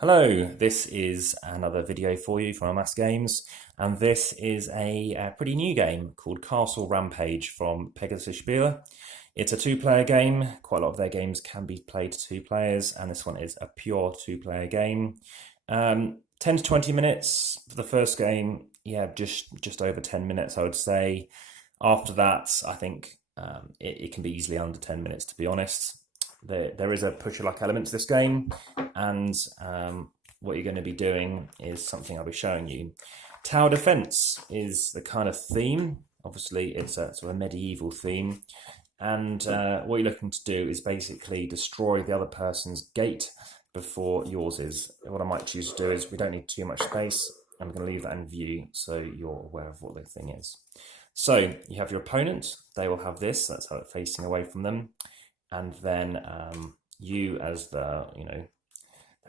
Hello, this is another video for you from Amass Games, and this is a pretty new game called Castle Rampage from Pegasus Spieler. It's a two-player game. Quite a lot of their games can be played to two players, and this one is a pure two-player game. 10 to 20 minutes for the first game. Yeah, just over 10 minutes, I would say. After that, I think it can be easily under 10 minutes, to be honest. There is a push-your-luck element to this game, and what you're going to be doing is something I'll be showing you. Tower defense is the kind of theme. Obviously, it's a sort of a medieval theme, and what you're looking to do is basically destroy the other person's gate before yours is. What I might choose to do is, we don't need too much space. I'm going to leave that in view so you're aware of what the thing is. So you have your opponent. They will have this. That's how it's facing away from them. And then you, as the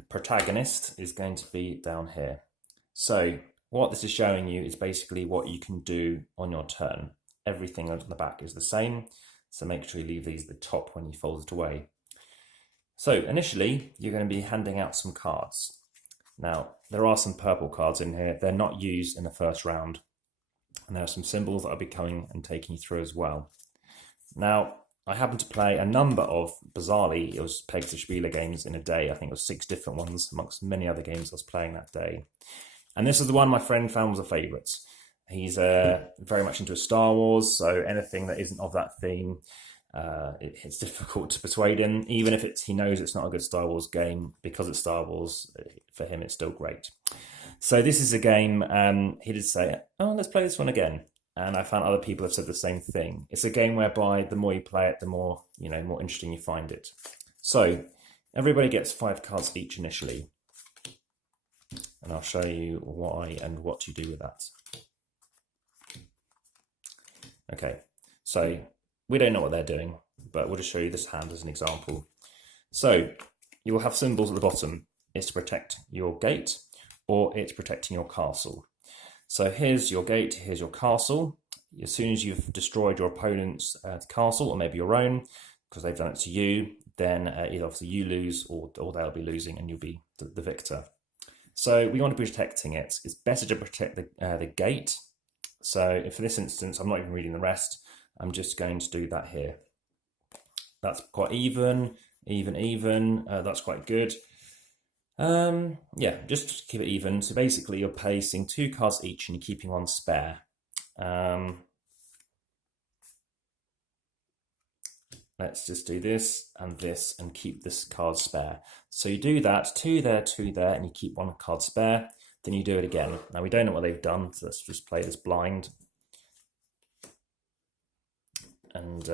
protagonist, is going to be down here. So what this is showing you is basically what you can do on your turn. Everything on the back is the same, so make sure you leave these at the top when you fold it away. So initially, you're going to be handing out some cards. Now, there are some purple cards in here. They're not used in the first round. And there are some symbols that I'll be coming and taking you through as well. Now, I happened to play a number of, bizarrely, it was Pegasus Spieler games in a day. I think it was 6 different ones amongst many other games I was playing that day. And this is the one my friend found was a favourite. He's very much into Star Wars, so anything that isn't of that theme, it's difficult to persuade him. Even if he knows it's not a good Star Wars game, because it's Star Wars, for him it's still great. So this is a game, he did say, oh, let's play this one again. And I found other people have said the same thing. It's a game whereby the more you play it, the more, more interesting you find it. So everybody gets 5 cards each initially. And I'll show you why and what you do with that. Okay, so we don't know what they're doing, but we'll just show you this hand as an example. So you will have symbols at the bottom. It's to protect your gate, or it's protecting your castle. So here's your gate, here's your castle. As soon as you've destroyed your opponent's castle, or maybe your own, because they've done it to you, then either obviously you lose or they'll be losing and you'll be the victor. So we want to be protecting it. It's better to protect the gate. So if for this instance, I'm not even reading the rest, I'm just going to do that here. That's quite even. That's quite good. Yeah, just keep it even. So basically you're placing 2 cards each and you're keeping 1 spare. Let's just do this and keep this card spare. So you do that, 2 there, 2 there, and you keep 1 card spare. Then you do it again. Now we don't know what they've done, so let's just play this blind. And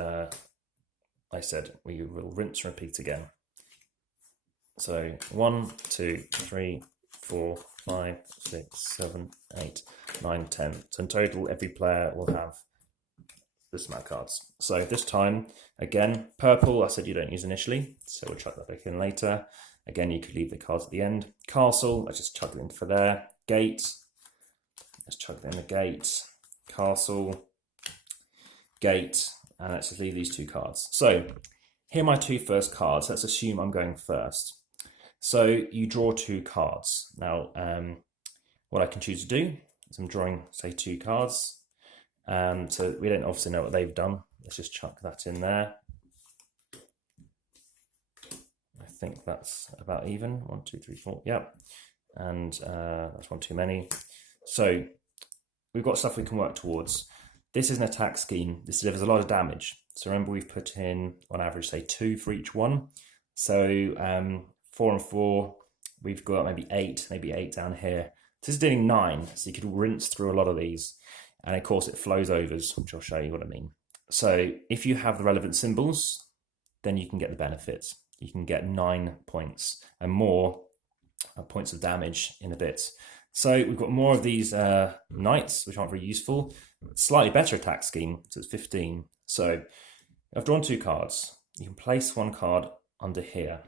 I said we will rinse and repeat again. So 1, 2, 3, 4, 5, 6, 7, 8, 9, 10. So in total, every player will have this amount of cards. So this time, again, purple, I said you don't use initially, so we'll chuck that back in later. Again, you could leave the cards at the end. Castle, let's just chuck it in for there. Gate, let's chuck it in the gate. Castle, gate, and let's just leave these 2 cards. So here are my 2 first cards. Let's assume I'm going first. So you draw 2 cards. Now, what I can choose to do is I'm drawing, say, 2 cards. So we don't obviously know what they've done. Let's just chuck that in there. I think that's about even. 1, 2, 3, 4. Yep. And that's 1 too many. So we've got stuff we can work towards. This is an attack scheme. This delivers a lot of damage. So remember, we've put in, on average, say 2 for each one. So 4 and 4, we've got maybe 8 down here. This is doing 9, so you could rinse through a lot of these. And of course it flows overs, which I'll show you what I mean. So if you have the relevant symbols, then you can get the benefits. You can get 9 points and more points of damage in a bit. So we've got more of these knights, which aren't very useful. Slightly better attack scheme, so it's 15. So I've drawn 2 cards. You can place 1 card under here.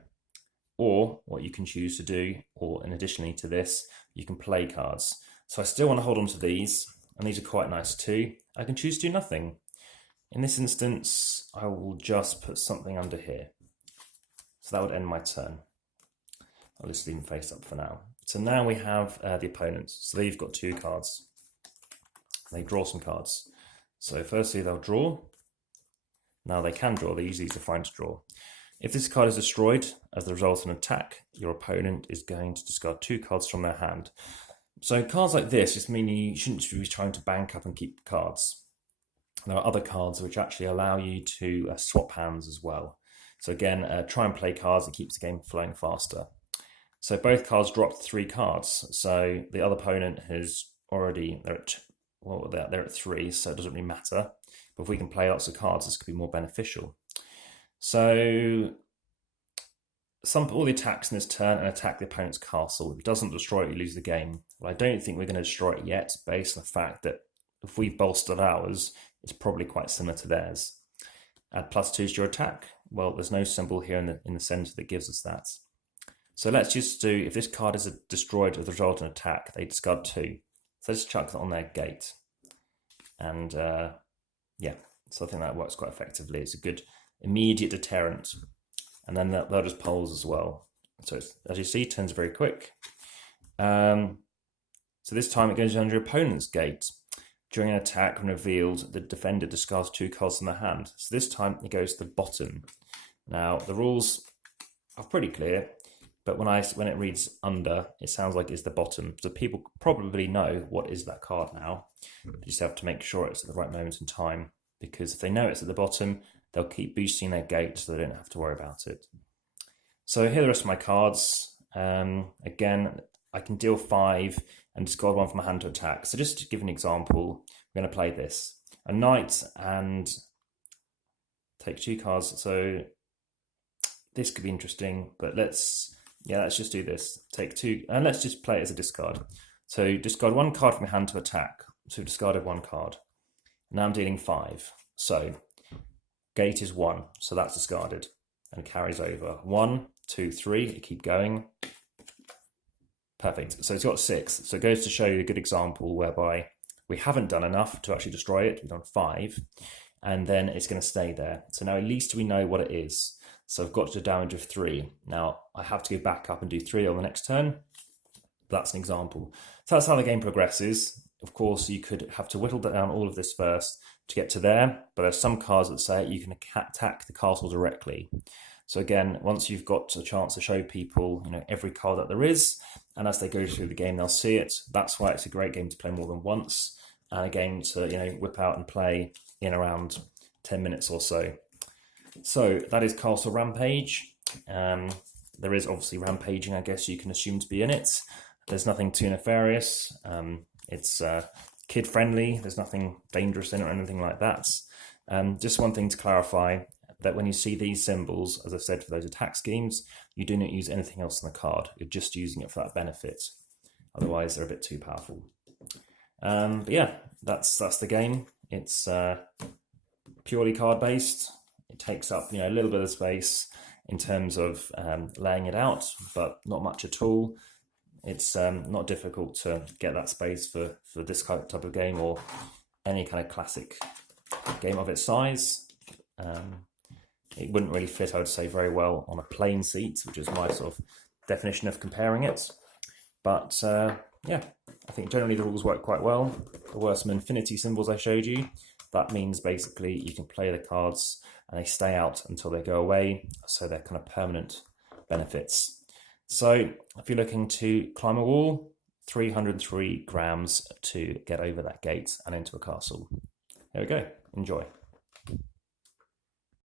Or what you can choose to do, or in additionally to this, you can play cards. So I still want to hold on to these, and these are quite nice too. I can choose to do nothing. In this instance, I will just put something under here. So that would end my turn. I'll just leave them face up for now. So now we have the opponents. So they've got 2 cards. They draw some cards. So firstly, they'll draw. Now they can draw. They're usually fine to draw. If this card is destroyed as the result of an attack, your opponent is going to discard 2 cards from their hand. So cards like this just mean you shouldn't be trying to bank up and keep cards. There are other cards which actually allow you to swap hands as well. So again, try and play cards that keeps the game flowing faster. So both cards dropped 3 cards. So the other opponent has already, they're at 3, so it doesn't really matter. But if we can play lots of cards, this could be more beneficial. So all the attacks in this turn and attack the opponent's castle. If it doesn't destroy it, you lose the game. Well, I don't think we're going to destroy it yet, based on the fact that if we've bolstered ours, it's probably quite similar to theirs. Add +2 to your attack. Well, there's no symbol here in the center that gives us that. So let's just do, if this card is destroyed as a result of an attack, they discard 2. So let's chuck that on their gate. And yeah, so I think that works quite effectively. It's a good immediate deterrent. And then they'll just poles as well. So as you see, turns very quick. So this time it goes under your opponent's gate. During an attack, when revealed, the defender discards 2 cards from their hand. So this time it goes to the bottom. Now the rules are pretty clear, but when it reads under, it sounds like it's the bottom. So people probably know what is that card now. You just have to make sure it's at the right moment in time, because if they know it's at the bottom, they'll keep boosting their gate so they don't have to worry about it. So here are the rest of my cards. Again, I can deal 5 and discard 1 from my hand to attack. So just to give an example, we're going to play this. A knight and take 2 cards. So this could be interesting, but let's just do this. Take 2, and let's just play it as a discard. So discard 1 card from your hand to attack. So discarded 1 card. Now I'm dealing 5. So gate is 1, so that's discarded and carries over. 1, 2, 3, you keep going. Perfect. So it's got 6. So it goes to show you a good example whereby we haven't done enough to actually destroy it. We've done 5, and then it's going to stay there. So now at least we know what it is. So I've got to a damage of 3. Now I have to go back up and do 3 on the next turn. That's an example. So that's how the game progresses. Of course, you could have to whittle down all of this first to get to there, but there's some cards that say you can attack the castle directly. So again, once you've got a chance to show people, every card that there is, and as they go through the game, they'll see it. That's why it's a great game to play more than once, and a game to whip out and play in around 10 minutes or so. So that is Castle Rampage. There is obviously rampaging, I guess you can assume to be in it. There's nothing too nefarious. It's kid friendly. There's nothing dangerous in it or anything like that. Just one thing to clarify, that when you see these symbols, as I said, for those attack schemes, you do not use anything else on the card. You're just using it for that benefit. Otherwise, they're a bit too powerful. But yeah, that's the game. It's purely card based. It takes up a little bit of space in terms of laying it out, but not much at all. It's not difficult to get that space for this type of game or any kind of classic game of its size. It wouldn't really fit, I would say, very well on a plain seat, which is my sort of definition of comparing it. But yeah, I think generally the rules work quite well. There were some infinity symbols I showed you. That means basically you can play the cards and they stay out until they go away, so they're kind of permanent benefits. So if you're looking to climb a wall, 303 grams to get over that gate and into a castle. There we go. Enjoy.